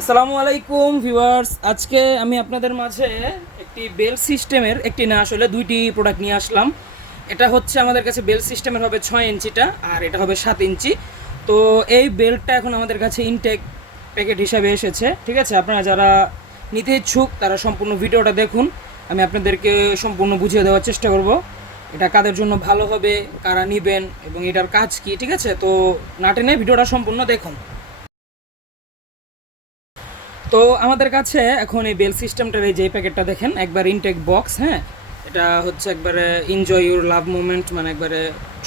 আসসালামু আলাইকুম, ভিউয়ার্স। আজকে আমি আপনাদের মাঝে একটি বেল সিস্টেমের একটি না, আসলে দুইটি প্রোডাক্ট নিয়ে আসলাম। এটা হচ্ছে আমাদের কাছে বেল সিস্টেমের হবে ছয় ইঞ্চিটা, আর এটা হবে সাত ইঞ্চি। তো এই বেল্টটা এখন আমাদের কাছে ইনটেক প্যাকেট হিসাবে এসেছে, ঠিক আছে? আপনারা যারা নিতে ইচ্ছুক, তারা সম্পূর্ণ ভিডিওটা দেখুন। আমি আপনাদেরকে সম্পূর্ণ বুঝিয়ে দেওয়ার চেষ্টা করব। এটা কাদের জন্য ভালো হবে, কারা নিবেন, এবং এটার কাজ কি, ঠিক আছে? তো না টেনে ভিডিওটা সম্পূর্ণ দেখুন। তো আমাদের কাছে এখন এই বেল সিস্টেমটার এই যে প্যাকেটটা দেখেন, একবার ইনটেক বক্স হ্যাঁ? এটা হচ্ছে একবারে এনজয় ইউর লাভ মুভমেন্ট মানে একবারে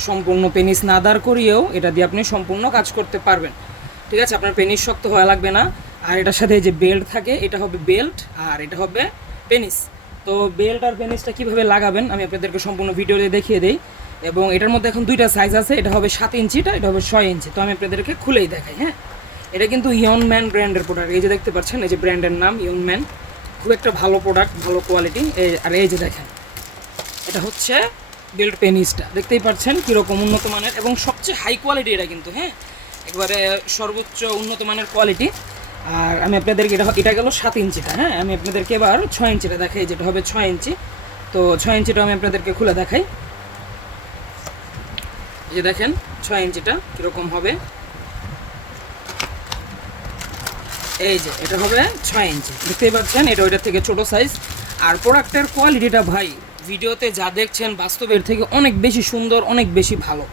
সম্পূর্ণ পেনিস না দাঁড় করিয়েও এটা দিয়ে আপনি সম্পূর্ণ কাজ করতে পারবেন। ঠিক আছে? আপনার পেনিস শক্ত হওয়া লাগবে না। আর এটার সাথে যে বেল্ট থাকে, এটা হবে বেল্ট আর এটা হবে পেনিস তো বেল্ট আর পেনিসটা কীভাবে লাগাবেন, আমি আপনাদেরকে সম্পূর্ণ ভিডিওতে দেখিয়ে দিই। এবং এটার মধ্যে এখন দুইটা সাইজ আছে, এটা হবে সাত ইঞ্চিটা, এটা হবে ছয় ইঞ্চি। তো আমি আপনাদেরকে খুলেই দেখাই হ্যাঁ? এটা কিন্তু ইয়ন ম্যান ব্র্যান্ডের প্রোডাক্ট এই যে দেখতে পাচ্ছেন, এই যে ব্র্যান্ডের নাম ইয়ন ম্যান খুব একটা ভালো প্রোডাক্ট ভালো কোয়ালিটি আর এই যে দেখেন, এটা হচ্ছে বেল্ট পেনিসটা দেখতেই পাচ্ছেন কীরকম উন্নত মানের এবং সবচেয়ে হাই কোয়ালিটি এটা কিন্তু হ্যাঁ? একবারে সর্বোচ্চ উন্নত মানের কোয়ালিটি আর আমি আপনাদেরকে এটা এটা গেল সাত ইঞ্চিটা হ্যাঁ? আমি আপনাদেরকে এবার ছয় ইঞ্চিটা দেখাই, যেটা হবে ছয় ইঞ্চি। তো ছয় ইঞ্চিটা আমি আপনাদেরকে খুলে দেখাই। এই যে দেখেন, ছয় ইঞ্চিটা কীরকম হবে। এই যে, এটা হবে ছয় ইঞ্চি। দেখতেই পাচ্ছেন, এটা ওইটার থেকে ছোট সাইজ আর প্রোডাক্টের কোয়ালিটিটা ভাই, ভিডিওতে যা দেখছেন বাস্তবের থেকে অনেক বেশি সুন্দর, অনেক বেশি ভালো।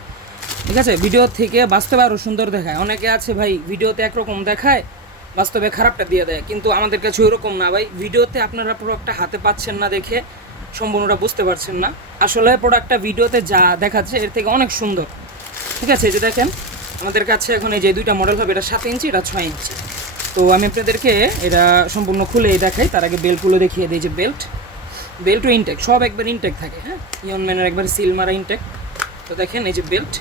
ঠিক আছে? ভিডিও থেকে বাস্তবে আরও সুন্দর দেখায়। অনেকে আছে ভাই, ভিডিওতে একরকম দেখায়, বাস্তবে খারাপটা দিয়ে দেয়। কিন্তু আমাদের কাছে ওইরকম না ভাই। ভিডিওতে আপনারা প্রোডাক্টটা হাতে পাচ্ছেন না দেখে সম্পূর্ণটা বুঝতে পারছেন না। আসলে প্রোডাক্টটা ভিডিওতে যা দেখাচ্ছে এর থেকে অনেক সুন্দর। ঠিক আছে? এই যে দেখেন, আমাদের কাছে এখন এই যে দুইটা মডেল হবে, এটা সাত ইঞ্চি, এটা ছয় ইঞ্চি। তো আমি আপনাদেরকে এটা সম্পূর্ণ খুলেই দেখাই। তার আগে বেল্টগুলো দেখিয়ে দিই যে বেল্ট। বেল্টও ইনটেক, সব একবার ইনটেক থাকে হ্যাঁ? ইয়ন ম্যানের একবার সিল মারা ইনটেক। তো দেখেন এই যে বেল্ট।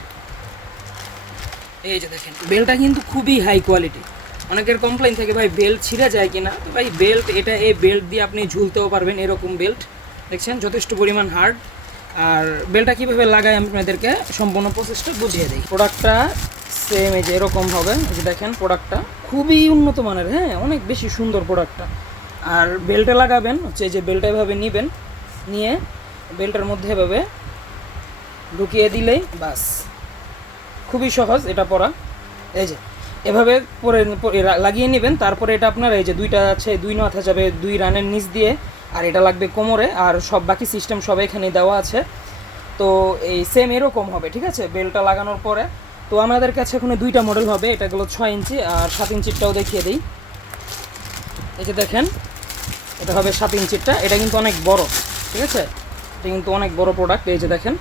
এই যে দেখেন, বেল্টটা কিন্তু খুবই হাই কোয়ালিটি। অনেকের কমপ্লেন থাকে, ভাই, বেল্ট ছিঁড়ে যায় কিনা? তো ভাই, বেল্ট, এটা এই বেল্ট দিয়ে আপনি ঝুলতেও পারবেন এরকম বেল্ট। দেখছেন? যথেষ্ট পরিমাণ হার্ড। আর বেল্টটা কীভাবে লাগাই আমি আপনাদেরকে সম্পূর্ণ প্রসেসটা বুঝিয়ে দিই। প্রোডাক্টটা সেম এই যে এরকম হবে, এই যে দেখেন প্রোডাক্টটা খুবই উন্নত মানের হ্যাঁ অনেক বেশি সুন্দর প্রোডাক্টটা আর বেল্টে লাগাবেন, হচ্ছে যে বেল্টটা এভাবে নেবেন, নিয়ে বেল্টের মধ্যে এভাবে ঢুকিয়ে দিলেই বাস। খুবই সহজ এটা পরা। এই যে, এভাবে পরে লাগিয়ে নেবেন, তারপরে এটা আপনার এই যে দুইটা আছে, দুই মাথা যাবে দুই রানের নিচ দিয়ে, আর এটা লাগবে কোমরে, আর সব বাকি সিস্টেম সব এখানে দেওয়া আছে। তো এই সেম এরকম হবে, ঠিক আছে? বেলটা লাগানোর পরে তো আমাদের কাছে এখানে দুইটা মডেল হবে, এটা গেলো ছয় ইঞ্চি আর সাত ইঞ্চিরটাও দেখিয়ে দিই। এই যে দেখেন, এটা হবে সাত ইঞ্চিরটা, এটা কিন্তু অনেক বড়, ঠিক আছে? এটা কিন্তু অনেক বড় প্রোডাক্ট এই যে দেখেন।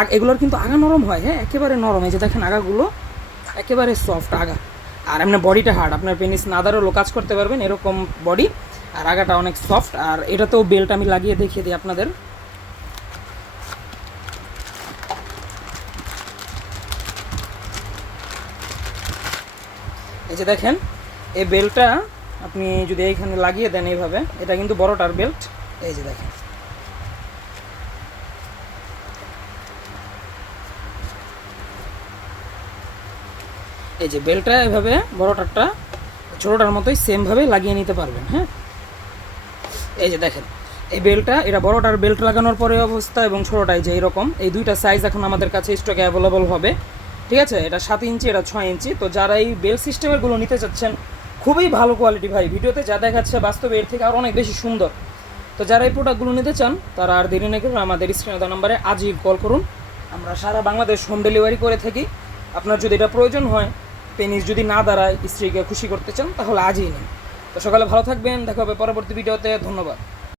আগ, এগুলোর কিন্তু আগা নরম হয় হ্যাঁ একেবারে নরম। এই যে দেখেন আগাগুলো একেবারে সফট আগা। আর এমনি বডিটা হার্ড আপনার পেনিস নাদারও কাজ করতে পারবেন এরকম বডি আর আগাটা অনেক সফট আর এটাতেও বেল্ট আমি লাগিয়ে দেখিয়ে দিই আপনাদের। এই যে দেখেন, এই বেল্টটা আপনি যদি এইখানে লাগিয়ে দেন এইভাবে, এটা কিন্তু বড়টার বেল্ট। এই যে দেখেন। এই যে বেল্টটা এভাবে বড়টারটা ছোটোটার মতোই সেমভাবে লাগিয়ে নিতে পারবেন হ্যাঁ? এই যে দেখেন, এই বেল্টটা এটা বড়টার বেল্ট লাগানোর পরে অবস্থা এবং ছোটোটাই যে এরকম, এই দুইটা সাইজ এখন আমাদের কাছে স্টকে অ্যাভেলেবল হবে। ঠিক আছে? এটা সাত ইঞ্চি, এটা ছয় ইঞ্চি। তো যারা এই বেল্ট সিস্টেমেরগুলো নিতে চাচ্ছেন, খুবই ভালো কোয়ালিটি ভাই। ভিডিওতে যা দেখাচ্ছে বাস্তবে এর থেকে আরও অনেক বেশি সুন্দর। তো যারা এই প্রোডাক্টগুলো নিতে চান, তারা আর দেরি না করুন আমাদের স্ক্রিনে নাম্বারে আজই কল করুন। আমরা সারা বাংলাদেশ হোম ডেলিভারি করে থাকি। আপনার যদি এটা প্রয়োজন হয় পেনিস যদি না দাঁড়ায়, স্ত্রীকে খুশি করতে চান, তাহলে আজই নিন। তো সকালে ভালো থাকবেন, দেখা হবে পরবর্তী ভিডিওতে। ধন্যবাদ।